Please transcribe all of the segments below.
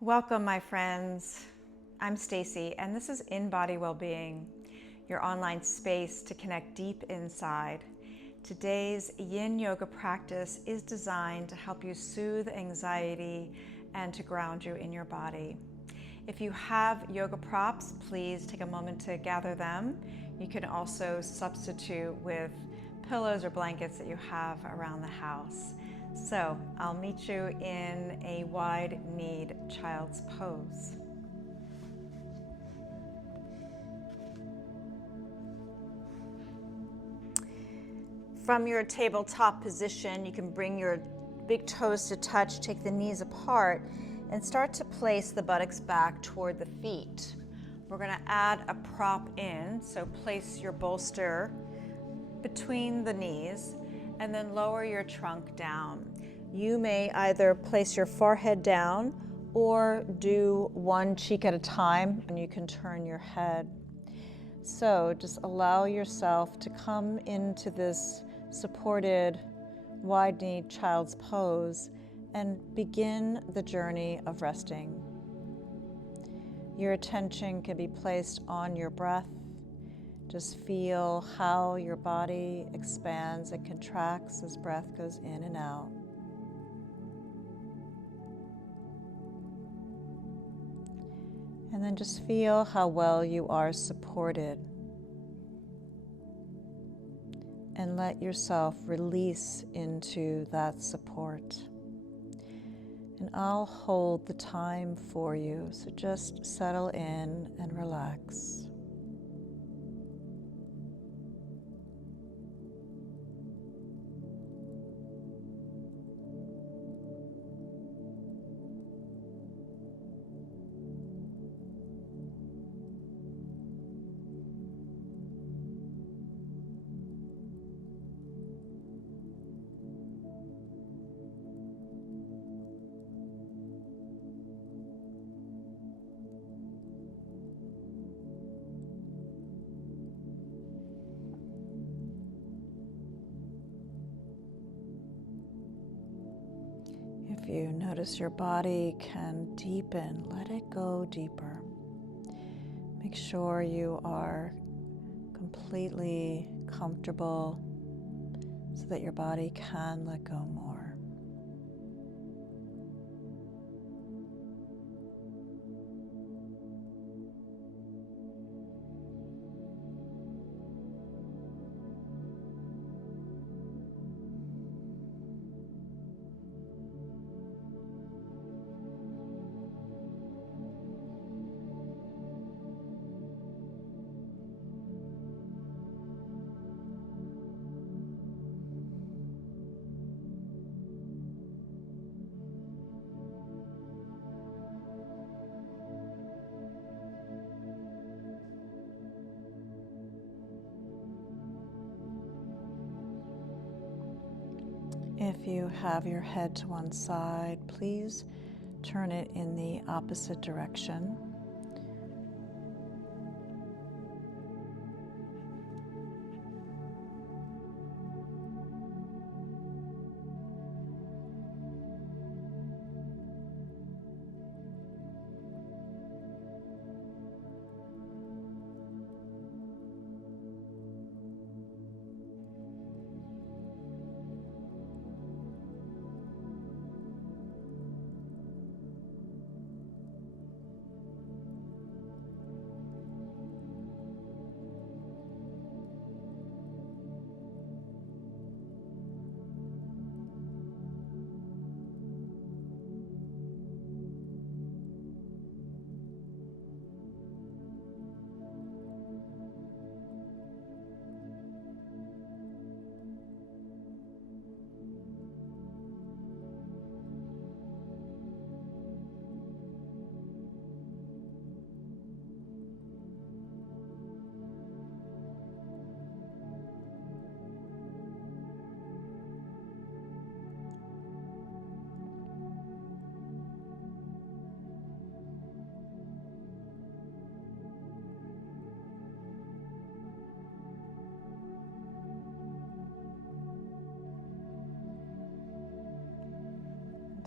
Welcome, my friends. I'm Stacy, and this is In Body Wellbeing, your online space to connect deep inside. Today's yin yoga practice is designed to help you soothe anxiety and to ground you in your body. If you have yoga props, please take a moment to gather them. You can also substitute with pillows or blankets that you have around the house. So I'll meet you in a wide-kneed child's pose. From your tabletop position, you can bring your big toes to touch, take the knees apart, and start to place the buttocks back toward the feet. We're going to add a prop in, so place your bolster between the knees and then lower your trunk down. You may either place your forehead down or do one cheek at a time, and you can turn your head. So just allow yourself to come into this supported, wide-kneed child's pose and begin the journey of resting. Your attention can be placed on your breath. Just feel how your body expands and contracts as breath goes in and out. And then just feel how well you are supported. And let yourself release into that support. And I'll hold the time for you, so just settle in and relax. If you notice your body can deepen, let it go deeper. Make sure you are completely comfortable so that your body can let go more. If you have your head to one side, please turn it in the opposite direction.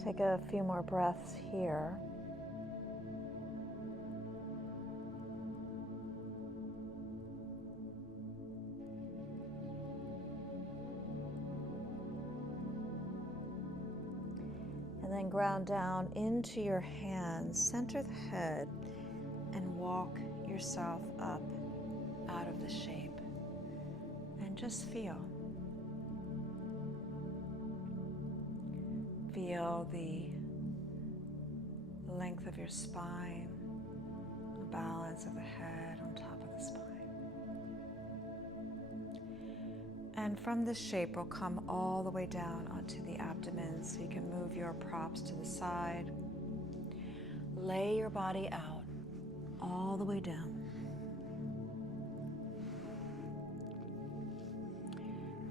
Take a few more breaths here. then ground down into your hands, center the head, and walk yourself up out of the shape. And just feel. Feel the length of your spine, the balance of the head on top of the spine. And from this shape, we'll come all the way down onto the abdomen, so you can move your props to the side. Lay your body out all the way down.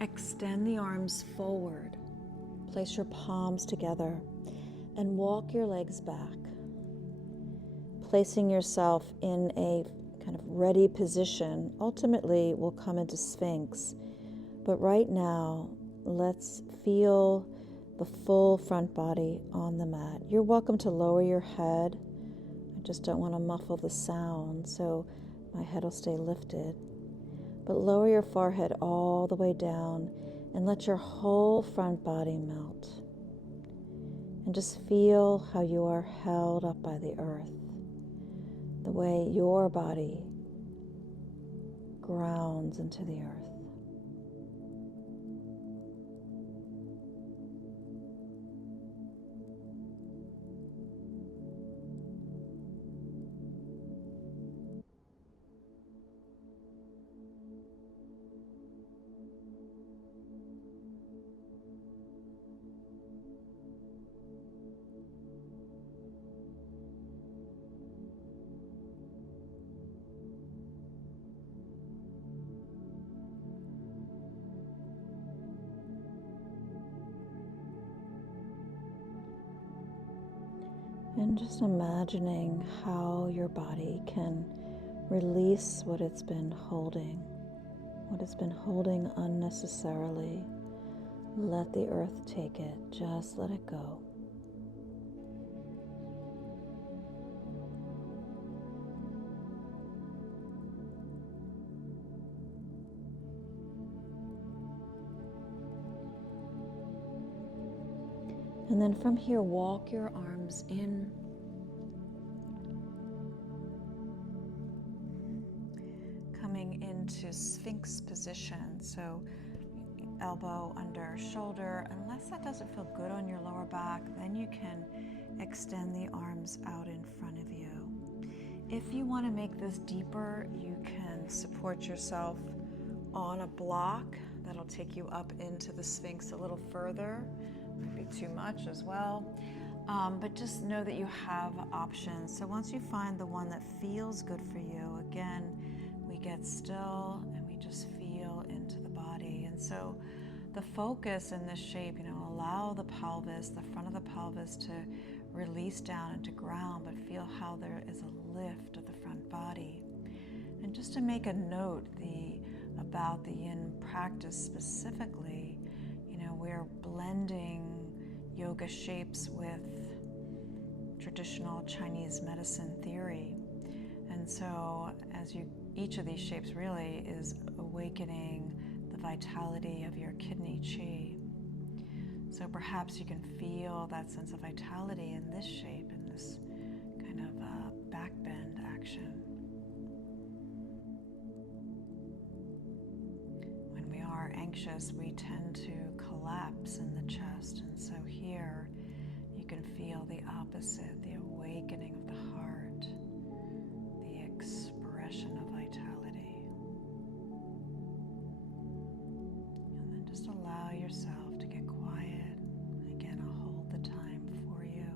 Extend the arms forward. Place your palms together and walk your legs back, placing yourself in a kind of ready position. Ultimately, we'll come into Sphinx. But right now, let's feel the full front body on the mat. You're welcome to lower your head. I just don't want to muffle the sound, so my head will stay lifted. But lower your forehead all the way down and let your whole front body melt. And just feel how you are held up by the earth, the way your body grounds into the earth. And just imagining how your body can release what it's been holding unnecessarily. Let the earth take it, just let it go. And then from here, walk your arms in. Coming into Sphinx position. So elbow under shoulder. Unless that doesn't feel good on your lower back, then you can extend the arms out in front of you. If you want to make this deeper, you can support yourself on a block. That'll take you up into the Sphinx a little further. Might be too much as well. But just know that you have options. So once you find the one that feels good for you, again, we get still and we just feel into the body. And so the focus in this shape, allow the pelvis, the front of the pelvis to release down into ground, but feel how there is a lift of the front body. And just to make a note about the yin practice specifically, we're blending yoga shapes with traditional Chinese medicine theory. And so each of these shapes really is awakening the vitality of your kidney chi. So perhaps you can feel that sense of vitality in this shape, in this kind of back bend action. When we are anxious, we tend to collapse in the chest. And so here you can feel the opposite, the awakening of the heart, the expression of vitality. And then just allow yourself to get quiet. Again, I'll hold the time for you.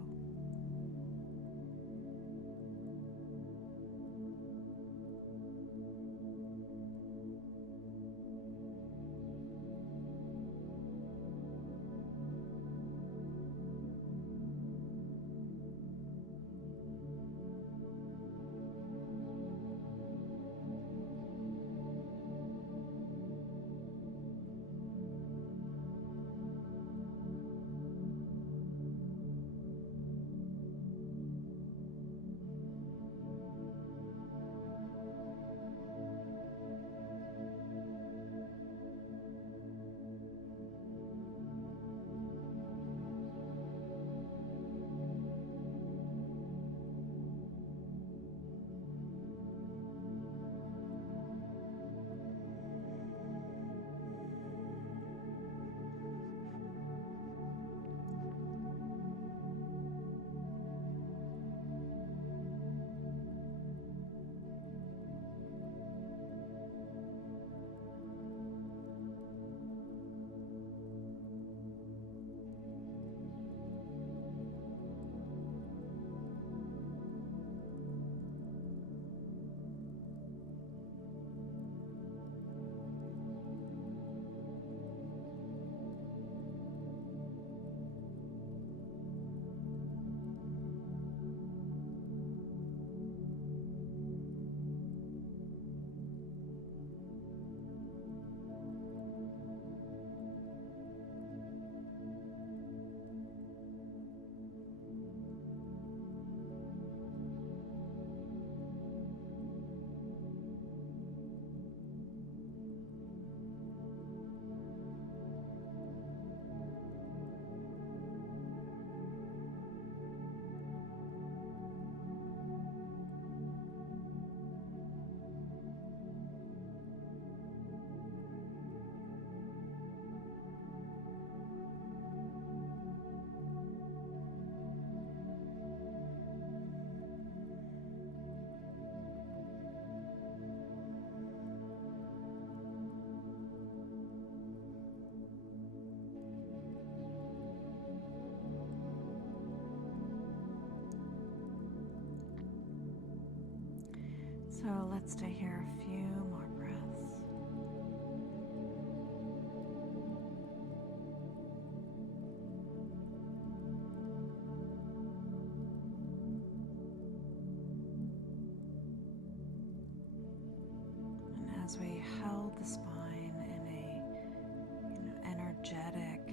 So let's stay here a few more breaths. And as we held the spine in a energetic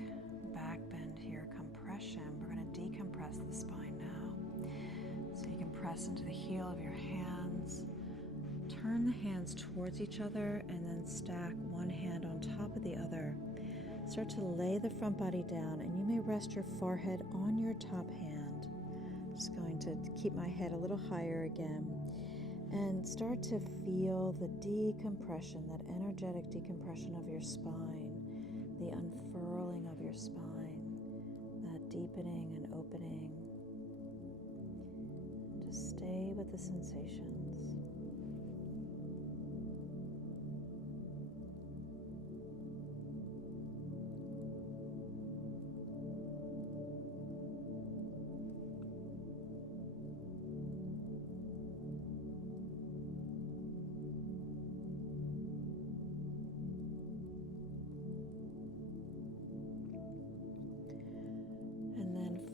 back bend here, compression, we're going to decompress the spine now. So you can press into the heel of your hands. Turn the hands towards each other and then stack one hand on top of the other. Start to lay the front body down, and you may rest your forehead on your top hand. Just going to keep my head a little higher again. And start to feel the decompression, that energetic decompression of your spine, the unfurling of your spine, that deepening and opening. Just stay with the sensations.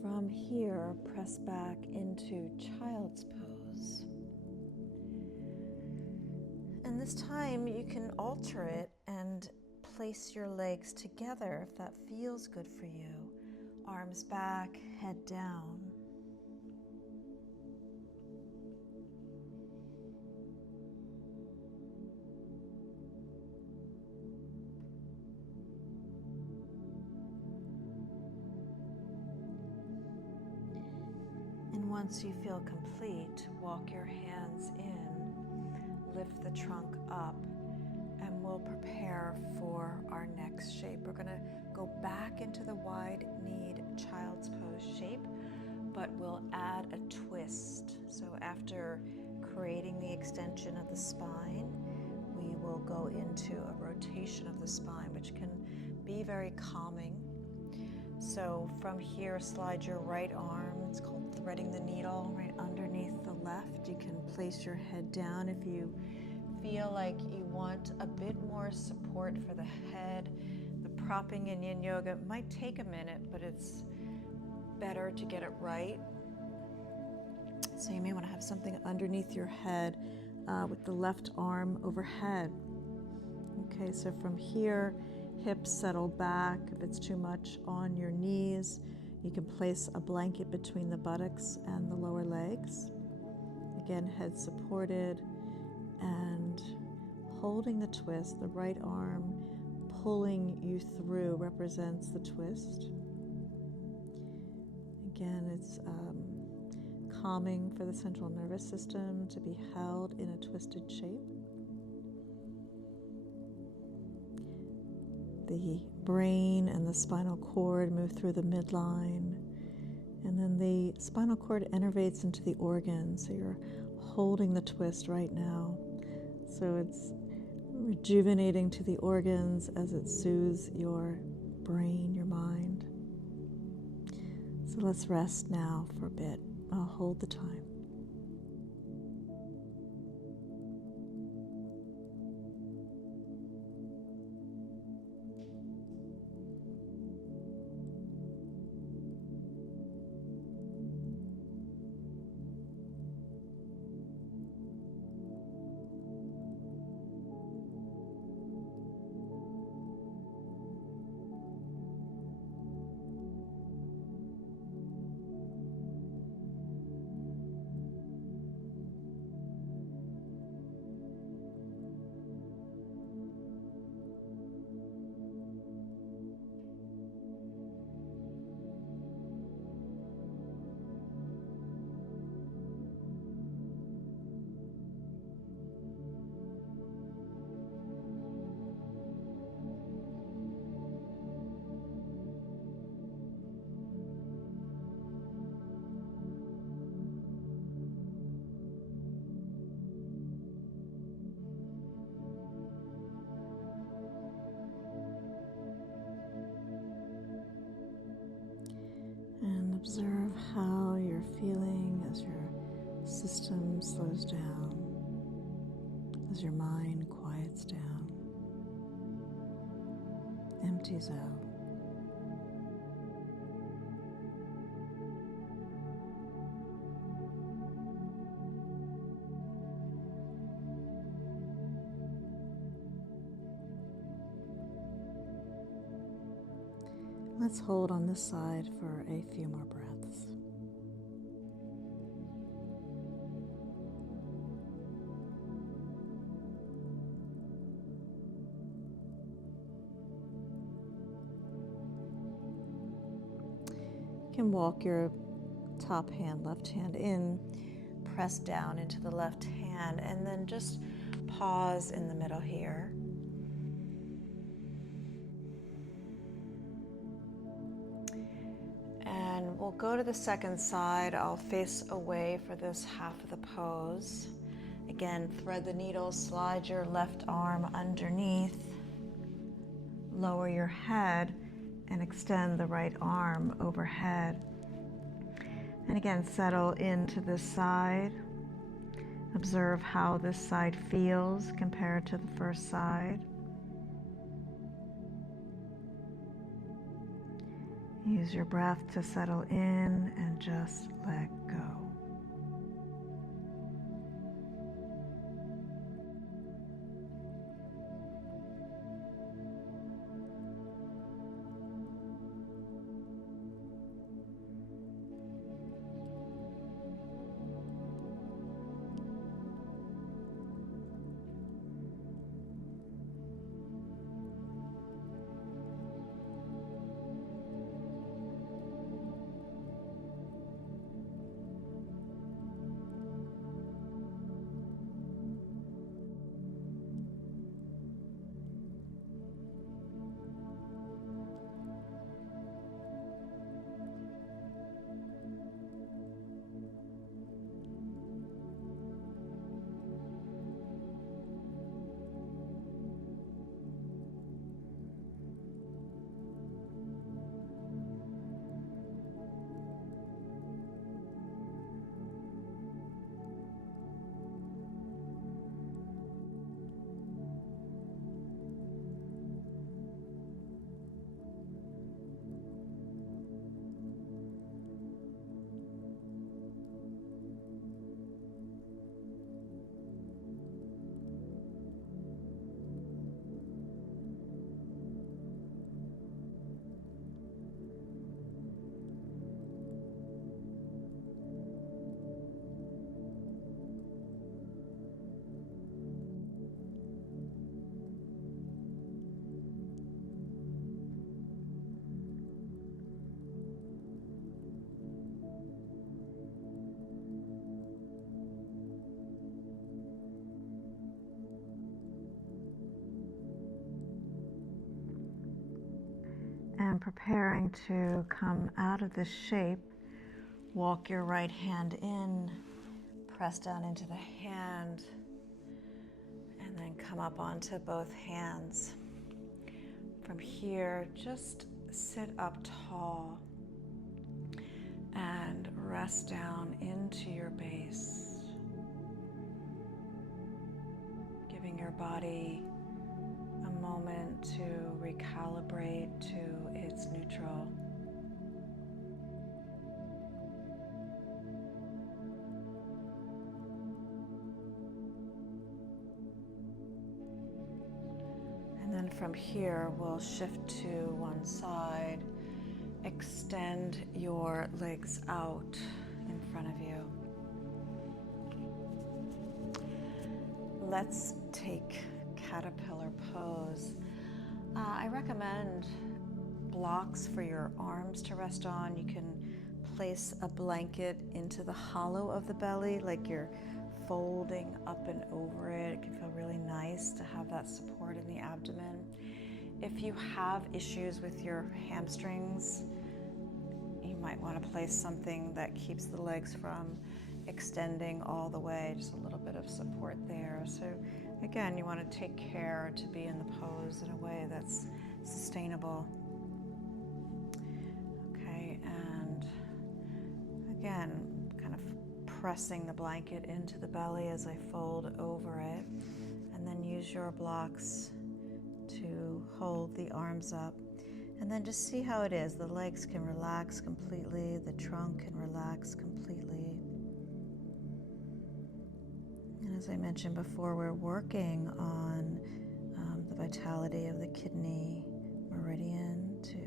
From here, press back into child's pose. And this time you can alter it and place your legs together if that feels good for you. Arms back, head down. And once you feel complete, walk your hands in, lift the trunk up, and we'll prepare for our next shape. We're going to go back into the wide-kneed child's pose shape, but we'll add a twist. So after creating the extension of the spine, we will go into a rotation of the spine, which can be very calming. So from here, slide your right arm, it's called threading the needle, right underneath the left. You can place your head down if you feel like you want a bit more support for the head. The propping in yin yoga might take a minute, but it's better to get it right. So you may want to have something underneath your head with the left arm overhead. Okay, so from here, hips settle back. If it's too much on your knees, you can place a blanket between the buttocks and the lower legs. Again, head supported and holding the twist. The right arm pulling you through represents the twist. Again, it's calming for the central nervous system to be held in a twisted shape. The brain and the spinal cord move through the midline, and then the spinal cord innervates into the organs. So you're holding the twist right now. So it's rejuvenating to the organs as it soothes your brain, your mind. So let's rest now for a bit. I'll hold the time. And observe how you're feeling as your system slows down. as your mind quiets down, empties out. Let's hold on this side for a few more breaths. You can walk your top hand, left hand in, press down into the left hand, and then just pause in the middle here. And we'll go to the second side. I'll face away for this half of the pose. Again, thread the needle, slide your left arm underneath, lower your head, and extend the right arm overhead. And again, settle into this side. Observe how this side feels compared to the first side. Use your breath to settle in and just let go. And preparing to come out of this shape, walk your right hand in, press down into the hand, and then come up onto both hands. From here, just sit up tall and rest down into your base, giving your body a moment to recalibrate to its neutral. And then from here, we'll shift to one side, extend your legs out in front of you. Let's take caterpillar pose. I recommend blocks for your arms to rest on. You can place a blanket into the hollow of the belly, like you're folding up and over it. It can feel really nice to have that support in the abdomen. If you have issues with your hamstrings, you might want to place something that keeps the legs from extending all the way, just a little bit of support there. So again, you want to take care to be in the pose in a way that's sustainable. Okay, and again, kind of pressing the blanket into the belly as I fold over it, then use your blocks to hold the arms up. And then just see how it is. The legs can relax completely, the trunk can relax completely. And as I mentioned before, we're working on the vitality of the kidney meridian to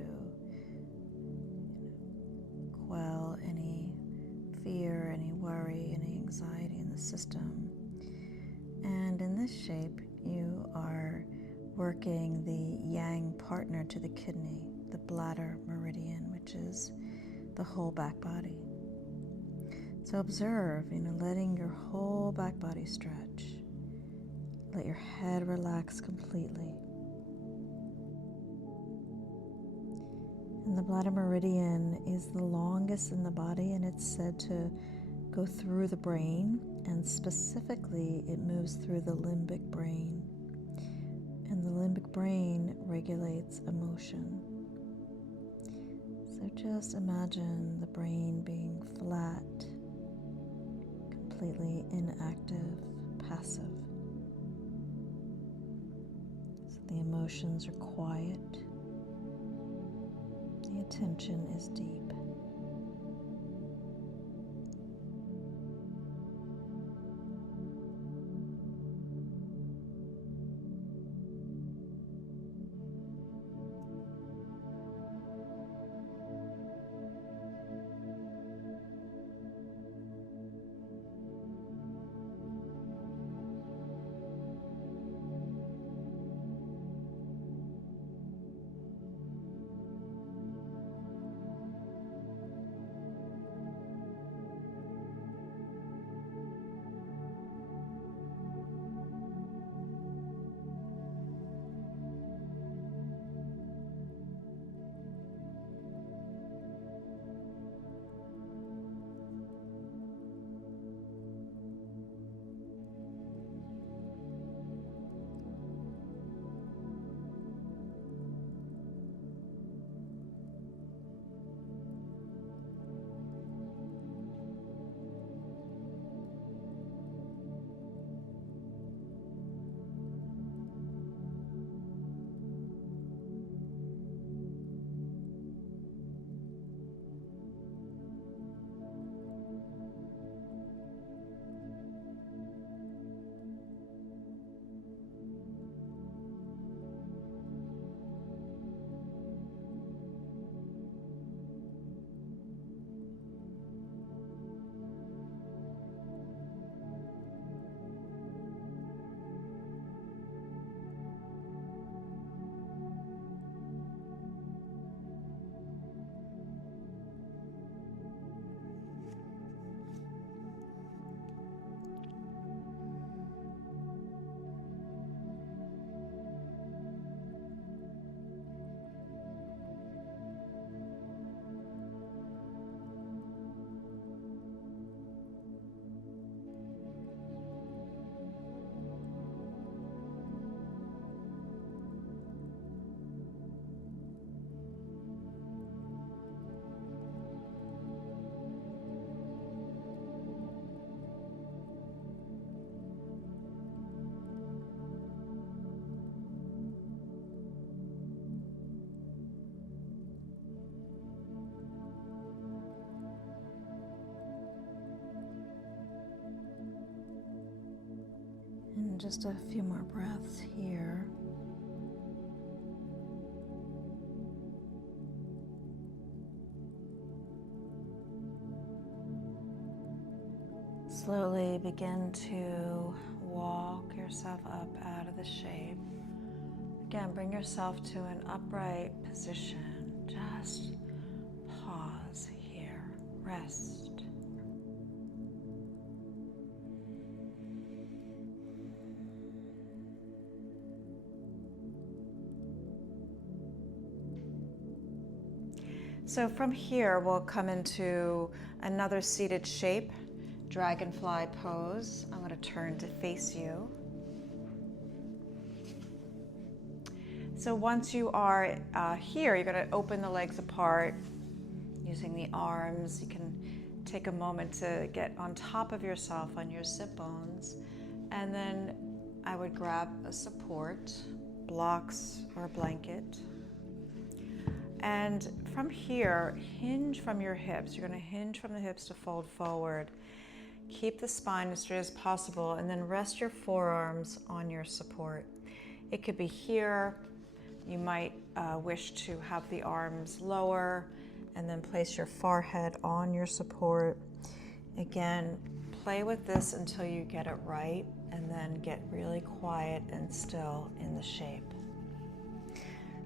quell any fear, any worry, any anxiety in the system. And in this shape, you are working the yang partner to the kidney, the bladder meridian, which is the whole back body. So observe, letting your whole back body stretch. Let your head relax completely. And the bladder meridian is the longest in the body, and it's said to go through the brain, and specifically it moves through the limbic brain. And the limbic brain regulates emotion. So just imagine the brain being flat, completely inactive, passive. So the emotions are quiet. The attention is deep. And just a few more breaths here. Slowly begin to walk yourself up out of the shape. Again, bring yourself to an upright position. Just pause here. Rest. So from here, we'll come into another seated shape, dragonfly pose. I'm going to turn to face you. So once you are here, you're going to open the legs apart using the arms. You can take a moment to get on top of yourself on your sit bones, and then I would grab a support, blocks or a blanket. And from here, hinge from your hips. You're going to hinge from the hips to fold forward. Keep the spine as straight as possible, and then rest your forearms on your support. It could be here. You might wish to have the arms lower, and then place your forehead on your support. Again, play with this until you get it right, and then get really quiet and still in the shape.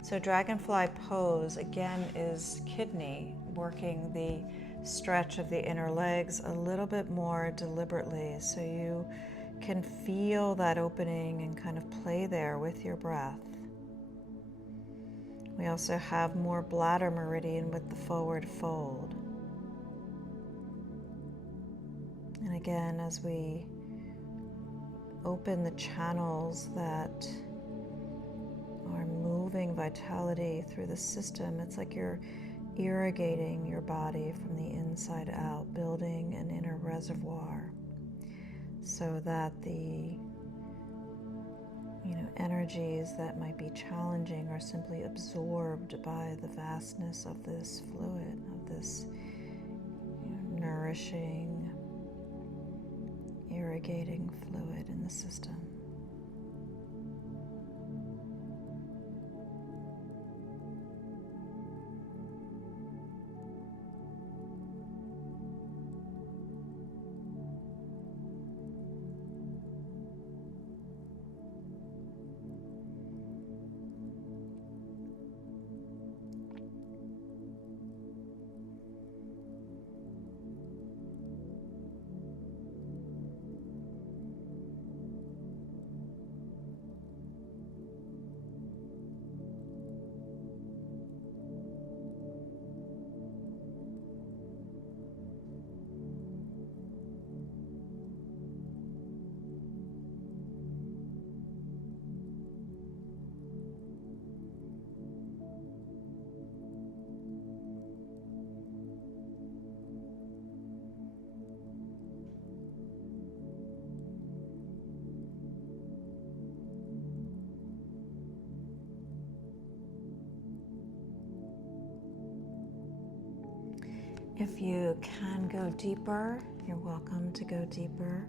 So dragonfly pose, again, is kidney, working the stretch of the inner legs a little bit more deliberately, so you can feel that opening and kind of play there with your breath. We also have more bladder meridian with the forward fold. And again, as we open the channels that are moving vitality through the system, it's like you're irrigating your body from the inside out, building an inner reservoir so that the energies that might be challenging are simply absorbed by the vastness of this fluid, of this nourishing, irrigating fluid in the system. If you can go deeper, you're welcome to go deeper.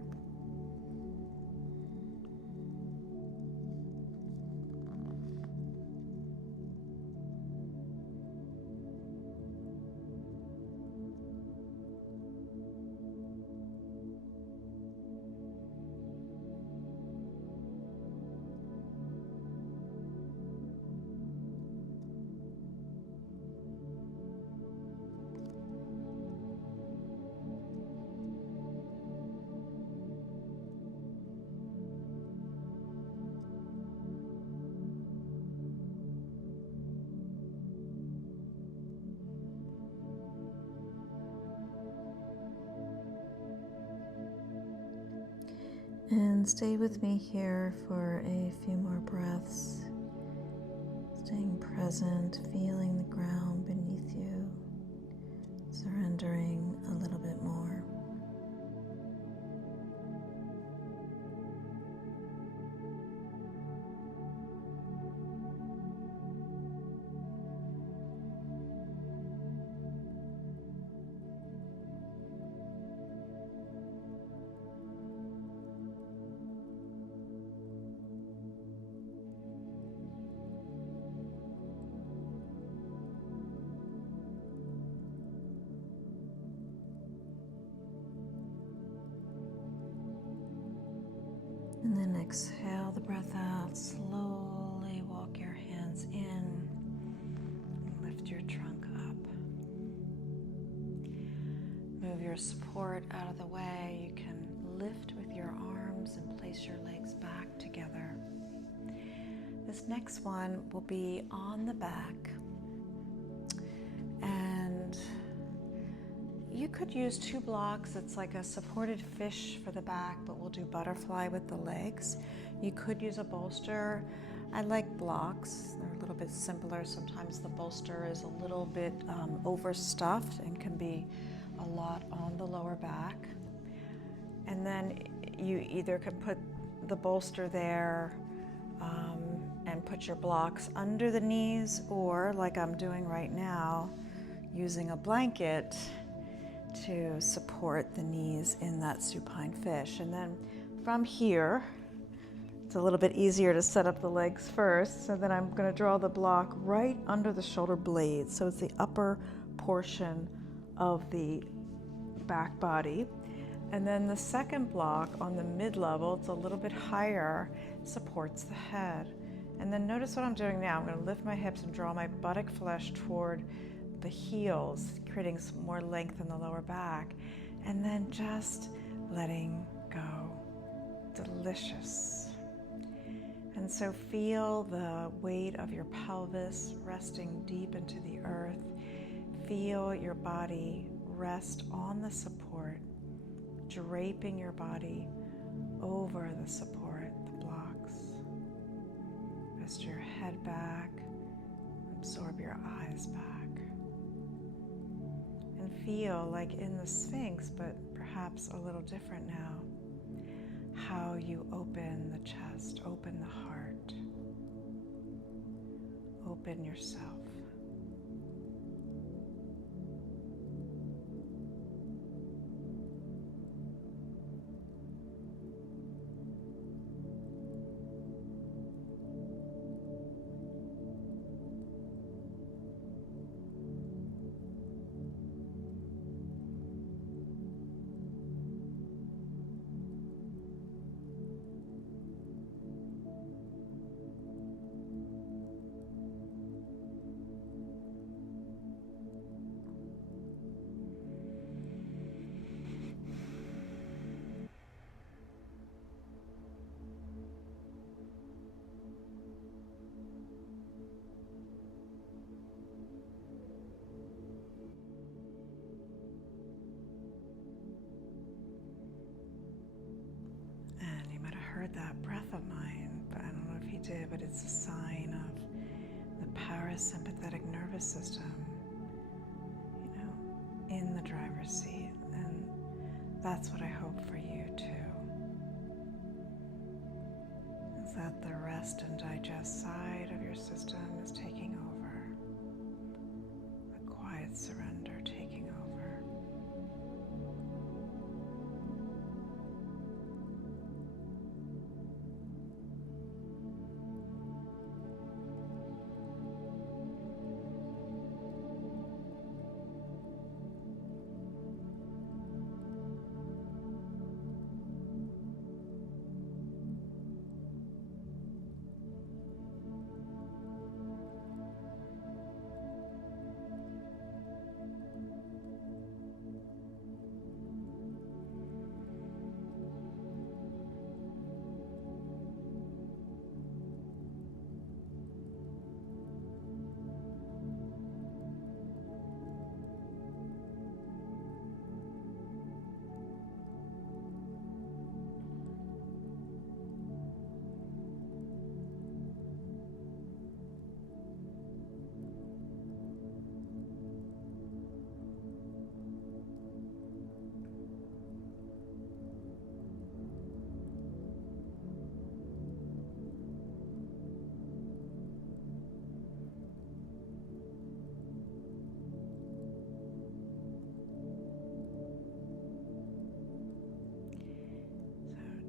And stay with me here for a few more breaths, staying present, feeling the ground beneath you, surrendering a little bit more. And then exhale the breath out. Slowly walk your hands in and lift your trunk up. Move your support out of the way. You can lift with your arms and place your legs back together. This next one will be on the back. And you could use 2 blocks. It's like a supported fish for the back, but we'll do butterfly with the legs. You could use a bolster. I like blocks. They're a little bit simpler. Sometimes the bolster is a little bit overstuffed and can be a lot on the lower back. And then you either can put the bolster there and put your blocks under the knees, or like I'm doing right now, using a blanket to support the knees in that supine fish. And then from here, it's a little bit easier to set up the legs first. So then I'm going to draw the block right under the shoulder blades. So it's the upper portion of the back body. And then the second block on the mid-level, it's a little bit higher, supports the head. And then notice what I'm doing now. I'm going to lift my hips and draw my buttock flesh toward the heels, creating some more length in the lower back. And then just letting go. Delicious. And so feel the weight of your pelvis resting deep into the earth. Feel your body rest on the support, draping your body over the support, the blocks. Rest your head back, absorb your eyes back. And feel like in the Sphinx, but perhaps a little different now, how you open the chest, open the heart, open yourself. That breath of mine, but I don't know if he did, but it's a sign of the parasympathetic nervous system, in the driver's seat. And that's what I hope for you too, is that the rest and digest side of your system is taking over, the quiet surrender taking over.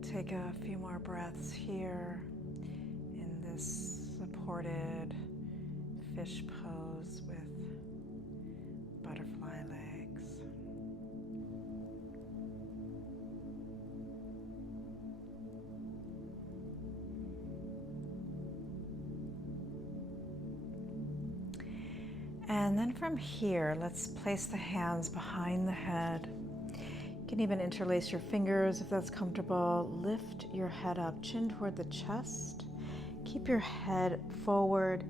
Take a few more breaths here in this supported fish pose with butterfly legs. And then from here, let's place the hands behind the head. You can even interlace your fingers if that's comfortable. Lift your head up, chin toward the chest. Keep your head forward.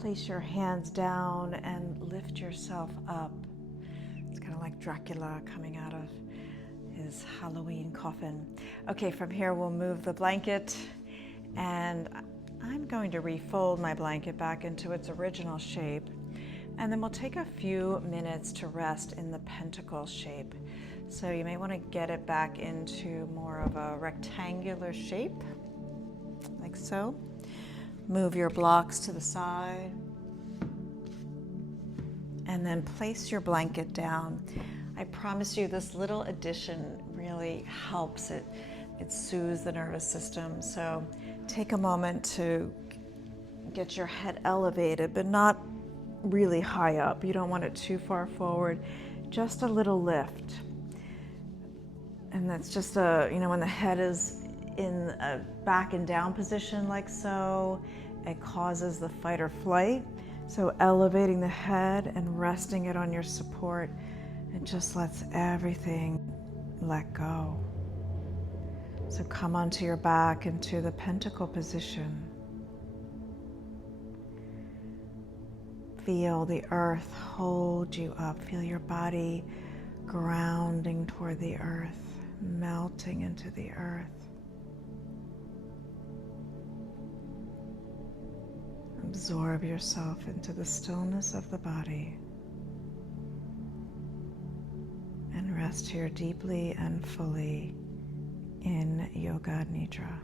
Place your hands down and lift yourself up. It's kind of like Dracula coming out of his Halloween coffin. Okay, from here we'll move the blanket, and I'm going to refold my blanket back into its original shape. And then we'll take a few minutes to rest in the pentacle shape. So you may want to get it back into more of a rectangular shape. like so. Move your blocks to the side. And then place your blanket down. I promise you this little addition really helps. It soothes the nervous system. So take a moment to get your head elevated, but not really high up. You don't want it too far forward, just a little lift. And that's just when the head is in a back and down position like so, it causes the fight or flight. So elevating the head and resting it on your support, it just lets everything let go. So come onto your back into the pentacle position. Feel the earth hold you up. Feel your body grounding toward the earth, melting into the earth. Absorb yourself into the stillness of the body and rest here deeply and fully in Yoga Nidra.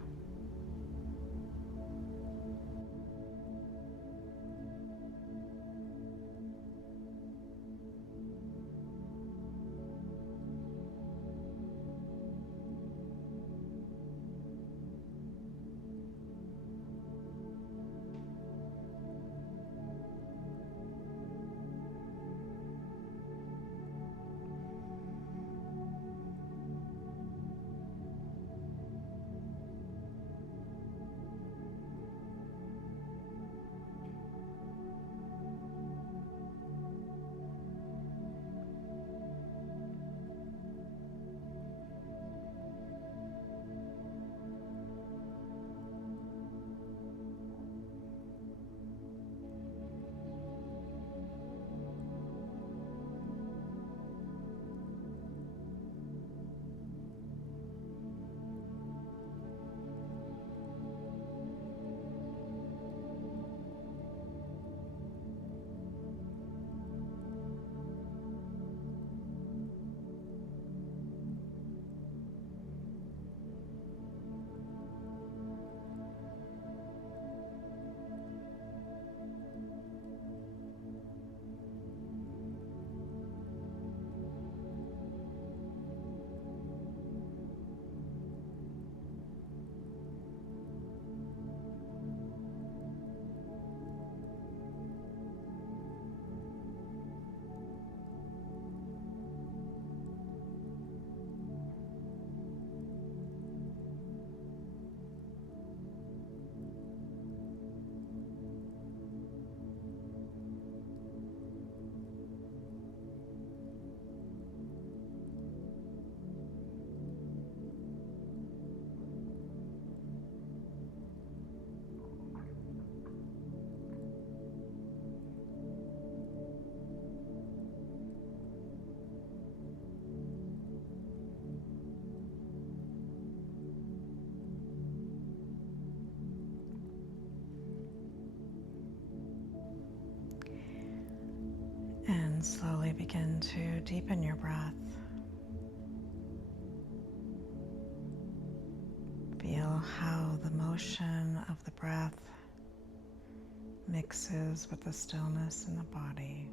And slowly begin to deepen your breath. Feel how the motion of the breath mixes with the stillness in the body.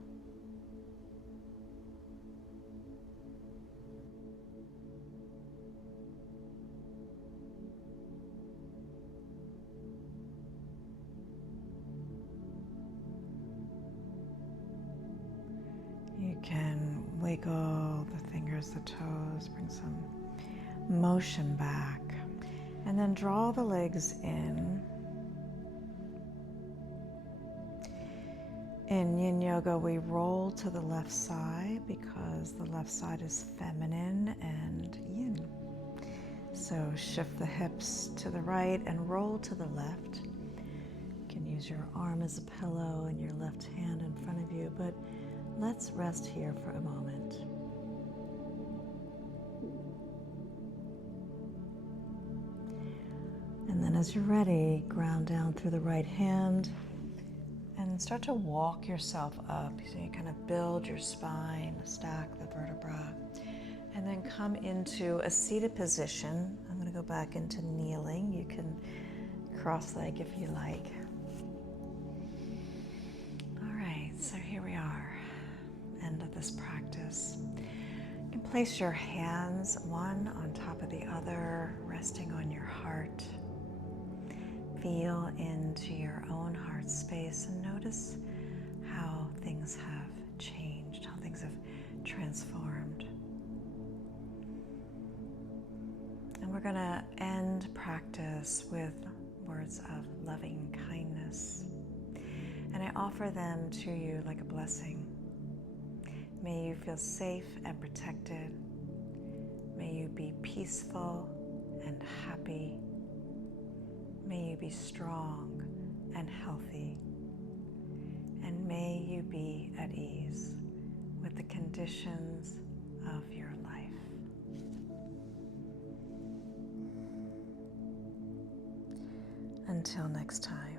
You can wiggle the fingers, the toes, bring some motion back, and then draw the legs in. In Yin Yoga, we roll to the left side because the left side is feminine and yin. So shift the hips to the right and roll to the left. You can use your arm as a pillow and your left hand in front of you, but let's rest here for a moment. And then as you're ready, ground down through the right hand and start to walk yourself up. So you kind of build your spine, stack the vertebra, and then come into a seated position. I'm going to go back into kneeling. You can cross leg if you like. All right, so here we are, end of this practice. You can place your hands one on top of the other, resting on your heart. Feel into your own heart space and notice how things have changed, how things have transformed. And we're going to end practice with words of loving kindness. And I offer them to you like a blessing. May you feel safe and protected. May you be peaceful and happy. May you be strong and healthy. And may you be at ease with the conditions of your life. Until next time.